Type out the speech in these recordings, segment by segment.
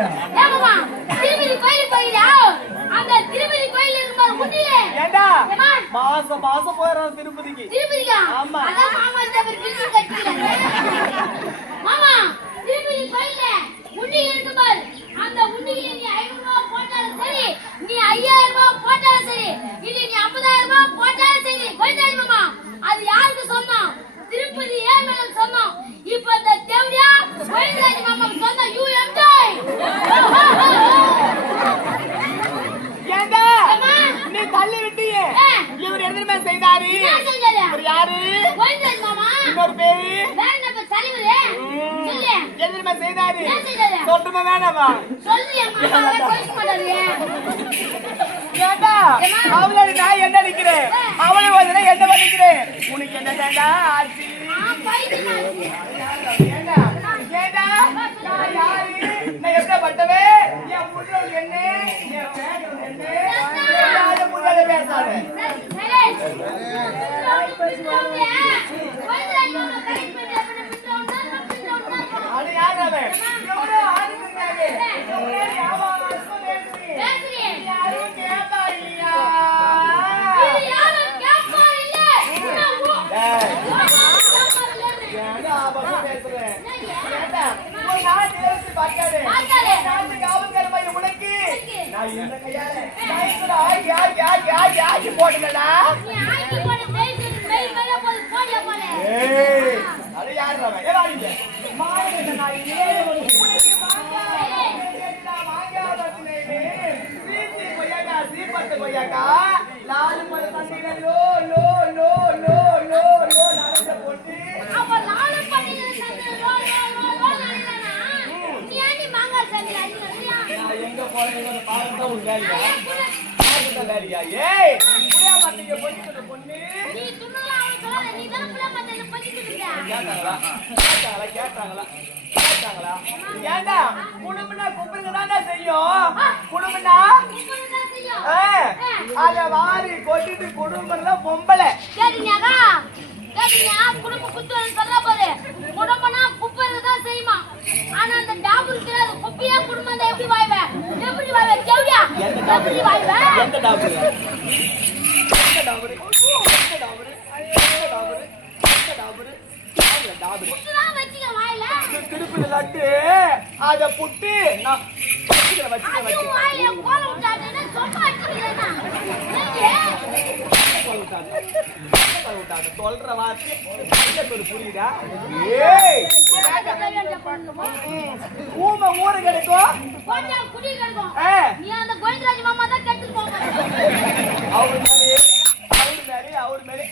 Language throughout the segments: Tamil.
ஏமாமா திருப்பதி கோயில் போயிடா அந்த திருப்பதி கோயில் இருக்குற முட்டிலே ஏண்டா மாசம் மாசம் போறோம் திருப்பதிக்கு ஆமா அதான் மாமா இந்த பில்டிங் கட்டிட்டாங்க மாமா திருப்பதி கோயில்ல முட்டி இருக்கு பார் அந்த முட்டில நீ 500 ரூபாய் போட்டாலும் சரி நீ 5000 ரூபாய் போட்டாலும் சரி இல்ல நீ 50000 ரூபாய் போட்டாலும் சரி கோயில்ல மாமா அது யாருக்கு சொந்தம் திருப்பதி ஏமேல் சொந்தம் இப்போ அந்த தேவடியா கோயில்ல மாமா சொந்தம் யூ என்ஜாய் ஏண்டா நீ தள்ளி விட்டியே இவர் எதிர்மே செய்தாரு இவர் யாரு கோயில்ல மாமா இன்னொரு பேரு வேற நம்ம தலைவரே சொல்லு எதிர்மே செய்தாரு செய்தாரு சொல்லுமா வேணாமா சொல்லியா மாமா கோயில்ல மாட்டாரு ஏண்டா அவளை நான் என்ன நிக்கிறேன் அவளை வந்து என்ன பண்ணிக்கிறேன் உனக்கு என்ன கேண்டா ஆச்சி ஏண்டா ஏண்டா நான் யாரு நான் எப்படிப்பட்டவே என் முன்னோர் என்ன என் பேர் என்ன முன்னாடி பேசாத அது யாரு அவன் எவ்வளவு ஆடுறாங்க யாரும் கேப்பா இல்லையா போட்டுடா லாலு பல தண்ணில low low low low low low நடந்து போட்டு அப்ப நாலு பட்டில சந்திர லோ லோ லோ லோ நடந்தானா நீ ஏன் மாங்கா சந்திர அடிக்கறியா நான் எங்க போறேன்னு பாருங்க உங்க வேலையா பாருங்க வேலையா ஏய் புளியா மாட்டீங்க பொண்ணு பொண்ணு நீ துணுல அவள சொல்ல நீ தான் புளியா மாட்டேன்னு பண்ணிட்டு கேட்டாங்களா ஏண்டா குடும்பம்னா கும்பிடுங்க தானே செய்யும் குடும்பம்னா அத வாரி கொட்டிட்டு குடும்பம்லாம் பொம்பளை கேட்டீங்களா குடும்பம் குத்துன்னு சொல்ல போது குடும்பம்னா குப்பையில தான் செய்யுமா ஆனா அந்த டாபுக்கு தெரியாது குப்பையா குடும்பம் தான் எப்படி வாய்வே கேவியா எப்படி வாய்வே எந்த டாபு எந்த டாபு எந்த டாபு எந்த டாபு எந்த டாபு புட்டுலாம் வச்சிக்க வாயில திருப்பி லட்டு அத புட்டு நான் வச்சிக்க வாயில கோல விட்டாதேன்னு சொப்ப அடிக்கிறேனா சொல்ற வார்த்தை புரியுதா ஏய் ஊம ஊரு கிடைக்கும் கொஞ்சம் குடி கிடைக்கும் நீ அந்த கோவிந்தராஜ் மாமா தான் கெட்டு போங்க அவர் மேலே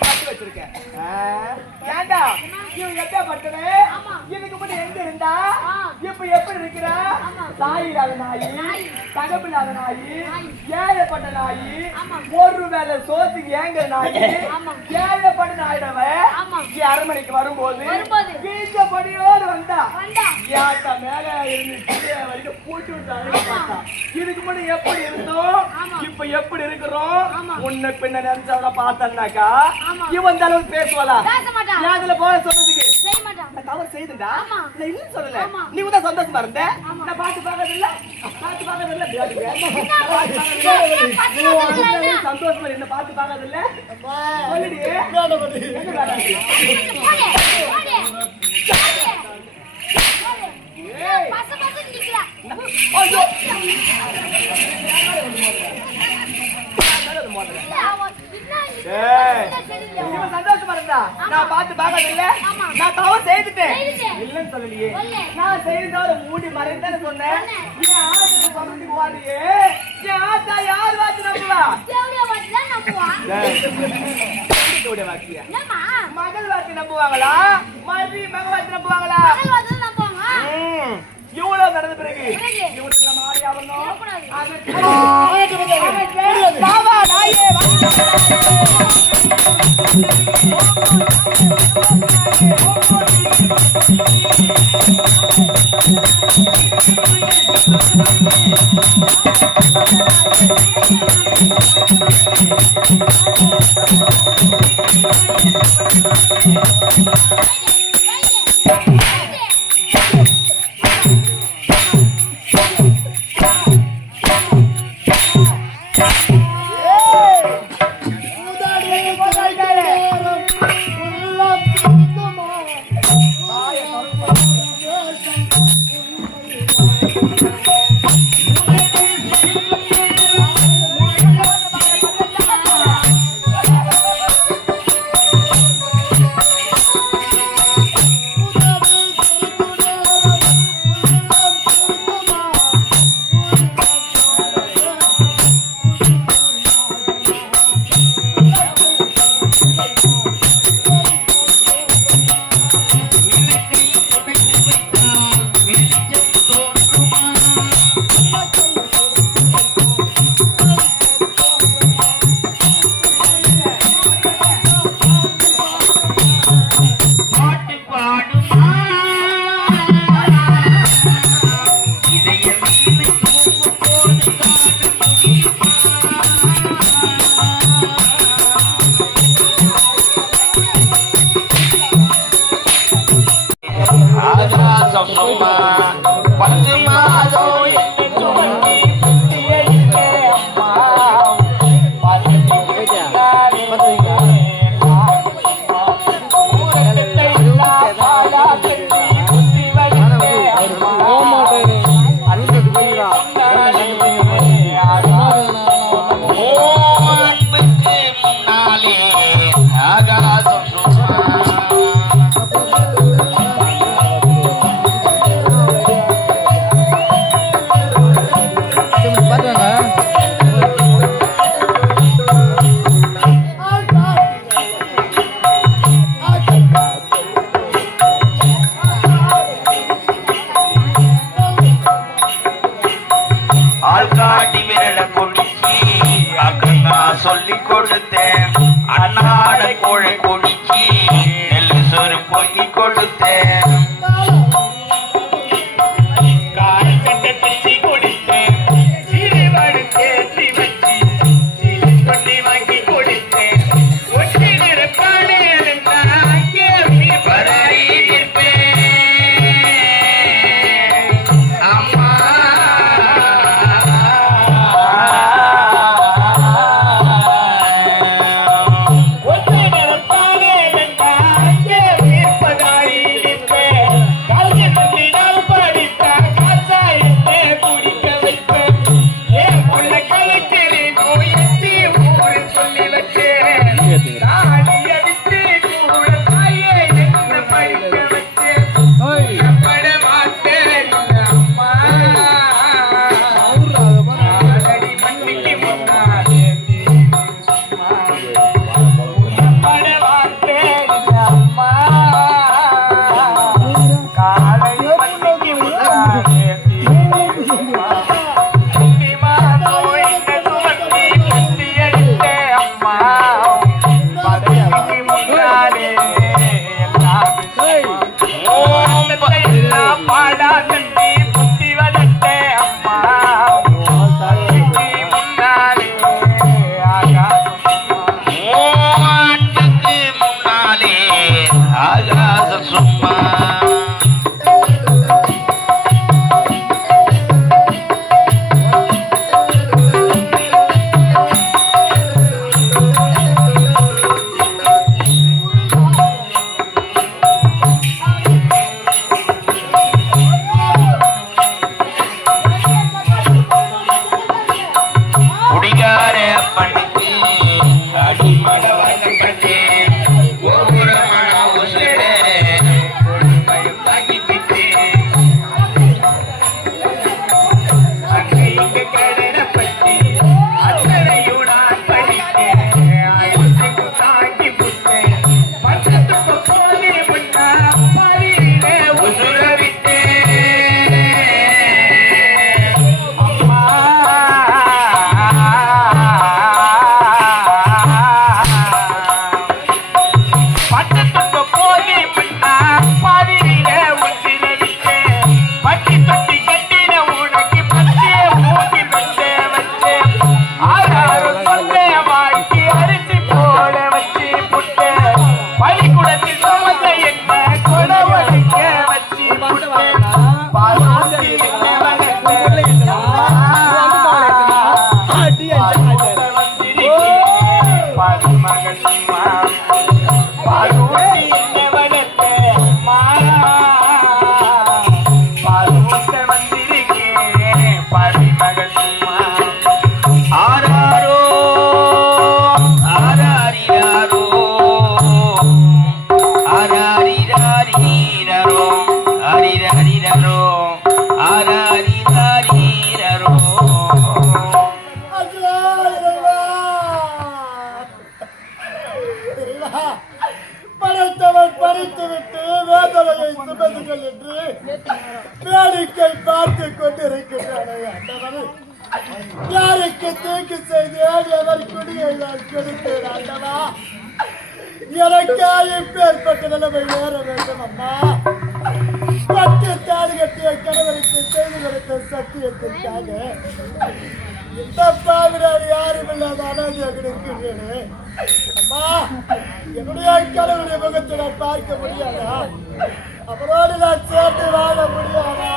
கட்டி வச்சிருக்கேன் ஏண்டா இவன் எப்ப பட்டவே இதுக்கு முன்னாடி எங்க இருந்தா இப்ப எப்படி இருக்கிறா தாய் இல்லாத நாய் தகப்பில்லாத நாய் ஏழைப்பட்ட நாய் ஒரு வேலை சோத்துக்கு ஏங்க நாய் ஏழைப்பட்ட நாயிடவ அரண்மனைக்கு வரும்போது கீழ்ச்சபடியோடு வந்தா ஏட்டா மேல இருந்து வரைக்கும் பூட்டி விட்டாங்க இதுக்கு முன்னாடி எப்படி இருந்தோம் இப்ப எப்படி இருக்கிறோம் உன்னை பின்ன நினைச்சவன பார்த்தனாக்கா இவன் அளவுக்கு பேசுவாளா அதுல போல சொன்னதுக்கு நான் கவர் செய்துடா நான் இல்ல சொல்லல நீ கூட சந்தோஷமா இருந்த நான் பாத்து பாக்கறதில்ல சந்தோஷமா என்ன பாத்து பாக்கறதில்ல சொல்லுடி சந்தோஷமா இருந்தா நான் பாத்து பாக்கறதில்ல நான் தவறு செய்துட்டேன் இல்லன்னு சொல்லலையே நான் செய்தவரை மூடி மறைந்தானே சொன்னேன் என் ஆளுக்கு சொல்றதுக்கு வாடியே என் ஆத்தா யார் வாச்சு நம்புவா மகள் வாக்கு நம்புவாங்களா மறுபடி மக வாச்சு நம்புவாங்களா இவ்வளவு நடந்த பிறகு இவனுக்கு நம்ம ஆடி ஆகணும் பாபா நாயே சொல்லி கொடுத்தேன் அன்னாட கோழை குடிச்சி நெல் சோறு பொங்கி கொடுத்தேன் படைத்தவன் படைத்துவிட்டு வேதனையை சுமந்துகள் என்று வேடிக்கை பார்த்து கொண்டிருக்கின்றன. யாருக்கு தூக்கி செய்தேன், எவர் குடியை நான் கெடுத்தேன். ஆண்டவா, எனக்கா இப்பேற்பட்ட நிலைமை ஏற வேண்டும். அம்மா, பட்டு தாடு கட்டிய கணவருக்கு செய்து கொடுத்த சத்தியத்திற்காக இந்த பாவினால் யாரும் இல்லாத அனாதையாக கிடைக்கிறேன். அம்மா, என்னுடைய கணவனுடைய முகத்தை நான் பார்க்க முடியாதா? அவரோடு நான் சேர்ந்து வாழ முடியாதா?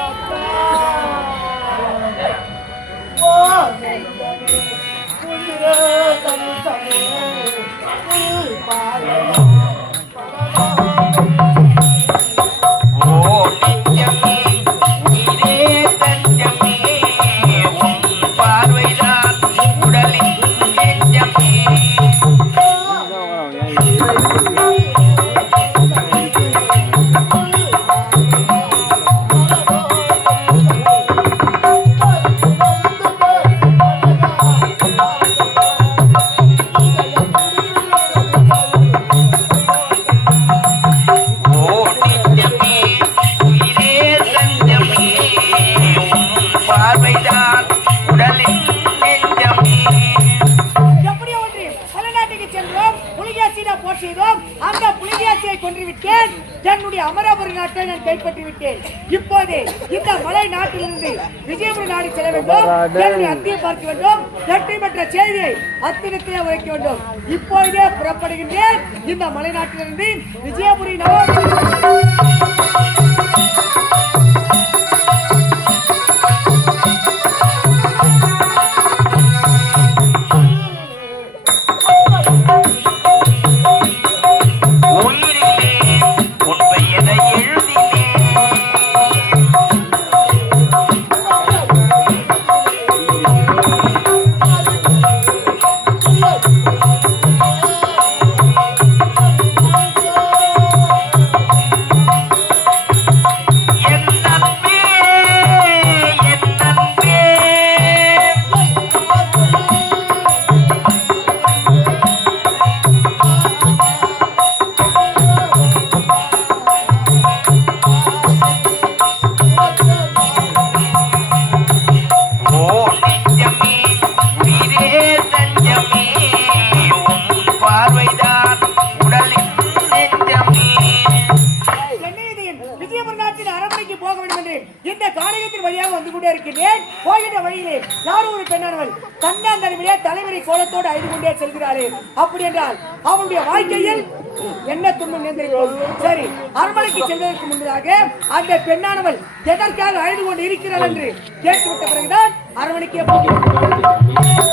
செய்தோம் அந்த புலிகேசியை கொன்று விட்டேன். என்னுடைய அமராபுரி நாட்டை நான் கைப்பற்றி விட்டேன். இப்போது இந்த மலை நாட்டிலிருந்து விஜயபுரி நாடு செல்ல வேண்டும். என்னுடைய அத்தியை பார்க்க வேண்டும். வெற்றி பெற்ற செய்தியை அத்தினத்தை உரைக்க வேண்டும். இப்போதே புறப்படுகின்றேன். இந்த மலை நாட்டிலிருந்து விஜயபுரி இந்த காரியத்தின் வழியாக வந்து கொண்டே இருக்கின்றேன். போகின்ற வழியிலே யாரோ ஒரு பெண்ணானவள் தன்னாந்தனிமையிலே தலைவரை கோலத்தோடு அழுது கொண்டே செல்கிறாரே. அப்படி என்றால் அவனுடைய வாழ்க்கையில் என்ன துன்பம் நேர்ந்திருக்கும்? சரி, அரண்மனைக்கு செல்வதற்கு முன்பதாக அந்த பெண்ணானவள் எதற்காக அழுது கொண்டு இருக்கிறாள் என்று கேட்டுவிட்ட பிறகுதான் அரண்மனைக்கே போகிறேன்.